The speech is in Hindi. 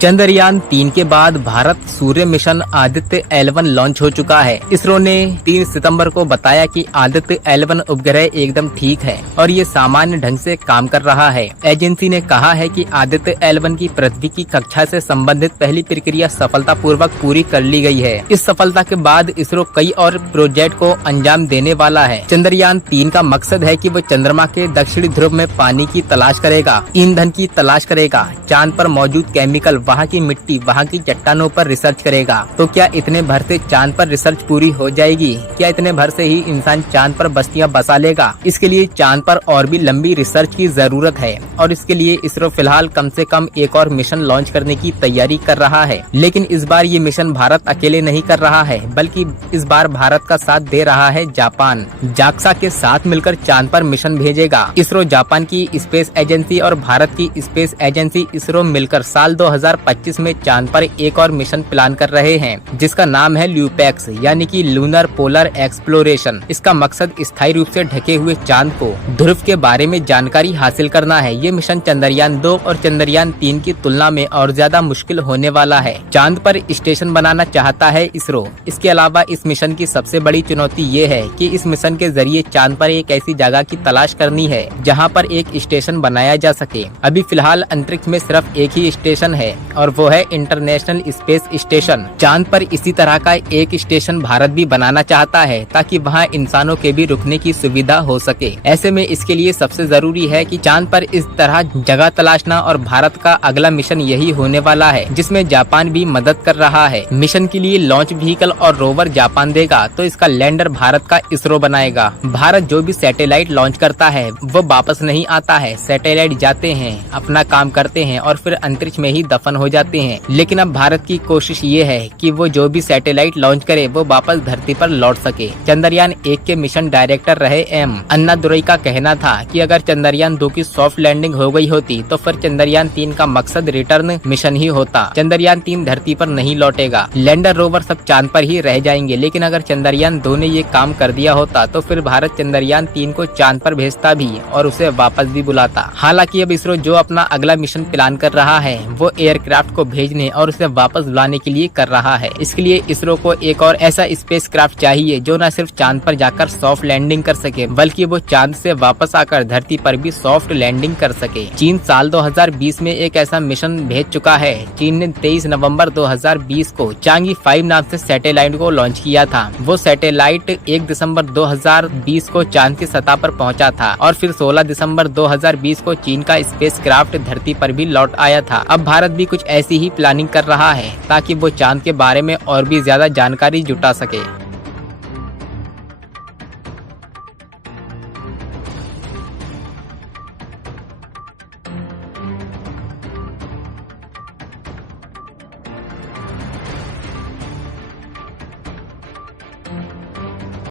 चंद्रयान 3 के बाद भारत सूर्य मिशन आदित्य L1 लॉन्च हो चुका है। इसरो ने 3 सितंबर को बताया कि आदित्य L1 उपग्रह एकदम ठीक है और ये सामान्य ढंग से काम कर रहा है। एजेंसी ने कहा है कि आदित्य L1 की पृथ्वी की कक्षा से संबंधित पहली प्रक्रिया सफलतापूर्वक पूरी कर ली गई है। इस सफलता के बाद इसरो कई और प्रोजेक्ट को अंजाम देने वाला है। चंद्रयान 3 का मकसद है कि वो चंद्रमा के दक्षिणी ध्रुव में पानी की तलाश करेगा, ईंधन की तलाश करेगा, चांद पर मौजूद केमिकल, वहाँ की मिट्टी, वहाँ की चट्टानों पर रिसर्च करेगा। तो क्या इतने भर से चांद पर रिसर्च पूरी हो जाएगी? क्या इतने भर से ही इंसान चांद पर बस्तियां बसा लेगा? इसके लिए चांद पर और भी लंबी रिसर्च की जरूरत है और इसके लिए इसरो फिलहाल कम से कम एक और मिशन लॉन्च करने की तैयारी कर रहा है। लेकिन इस बार ये मिशन भारत अकेले नहीं कर रहा है, बल्कि इस बार भारत का साथ दे रहा है जापान। जाक्सा के साथ मिलकर चांद पर मिशन भेजेगा। इसरो, जापान की स्पेस एजेंसी और भारत की स्पेस एजेंसी इसरो मिलकर साल 2025 में चांद पर एक और मिशन प्लान कर रहे हैं, जिसका नाम है ल्यूपेक्स, यानी कि लूनर पोलर एक्सप्लोरेशन। इसका मकसद स्थायी रूप से ढके हुए चांद को ध्रुव के बारे में जानकारी हासिल करना है। ये मिशन चंद्रयान 2 और चंद्रयान 3 की तुलना में और ज्यादा मुश्किल होने वाला है। चांद पर स्टेशन बनाना चाहता है इसरो। इसके अलावा इस मिशन की सबसे बड़ी चुनौती ये है कि इस मिशन के जरिए चांद पर एक ऐसी जगह की तलाश करनी है जहाँ पर एक स्टेशन बनाया जा सके। अभी फिलहाल अंतरिक्ष में सिर्फ एक ही स्टेशन है और वो है इंटरनेशनल स्पेस स्टेशन। चांद पर इसी तरह का एक स्टेशन भारत भी बनाना चाहता है ताकि वहाँ इंसानों के भी रुकने की सुविधा हो सके। ऐसे में इसके लिए सबसे जरूरी है कि चांद पर इस तरह जगह तलाशना और भारत का अगला मिशन यही होने वाला है, जिसमें जापान भी मदद कर रहा है। मिशन के लिए लॉन्च व्हीकल और रोवर जापान देगा तो इसका लैंडर भारत का इसरो बनाएगा। भारत जो भी सैटेलाइट लॉन्च करता है वो वापस नहीं आता है। सैटेलाइट जाते हैं, अपना काम करते हैं और फिर अंतरिक्ष में ही दफन हो जाते हैं। लेकिन अब भारत की कोशिश ये है कि वो जो भी सैटेलाइट लॉन्च करे वो वापस धरती पर लौट सके। चंद्रयान 1 के मिशन डायरेक्टर रहे एम अन्नादुरई का कहना था कि अगर चंद्रयान 2 की सॉफ्ट लैंडिंग हो गई होती तो फिर चंद्रयान 3 का मकसद रिटर्न मिशन ही होता। चंद्रयान 3 धरती पर नहीं लौटेगा, लैंडर रोवर सब चांद पर ही रह जाएंगे। लेकिन अगर चंद्रयान 2 ने ये काम कर दिया होता तो फिर भारत चंद्रयान 3 को चांद पर भेजता भी और उसे वापस भी बुलाता। हालांकि अब इसरो जो अपना अगला मिशन प्लान कर रहा है वो एयरक्राफ्ट को भेजने और उसे वापस बुलाने के लिए कर रहा है। इसके लिए इसरो को एक और ऐसा स्पेसक्राफ्ट चाहिए जो न सिर्फ चांद पर जाकर सॉफ्ट लैंडिंग कर सके, बल्कि वो चांद से वापस आकर धरती पर भी सॉफ्ट लैंडिंग कर सके। चीन साल 2020 में एक ऐसा मिशन भेज चुका है। चीन ने 23 नवंबर 2020 को चांगी 5 नाम से सैटेलाइट को लॉन्च किया था। वो सैटेलाइट 1 दिसंबर 2020 को चांद की सतह पर पहुंचा था और फिर 16 दिसंबर 2020 को चीन का स्पेसक्राफ्ट धरती पर भी लौट आया था। अब भारत भी कुछ ऐसी ही प्लानिंग कर रहा है ताकि वो चांद के बारे में और भी ज्यादा जानकारी जुटा सके।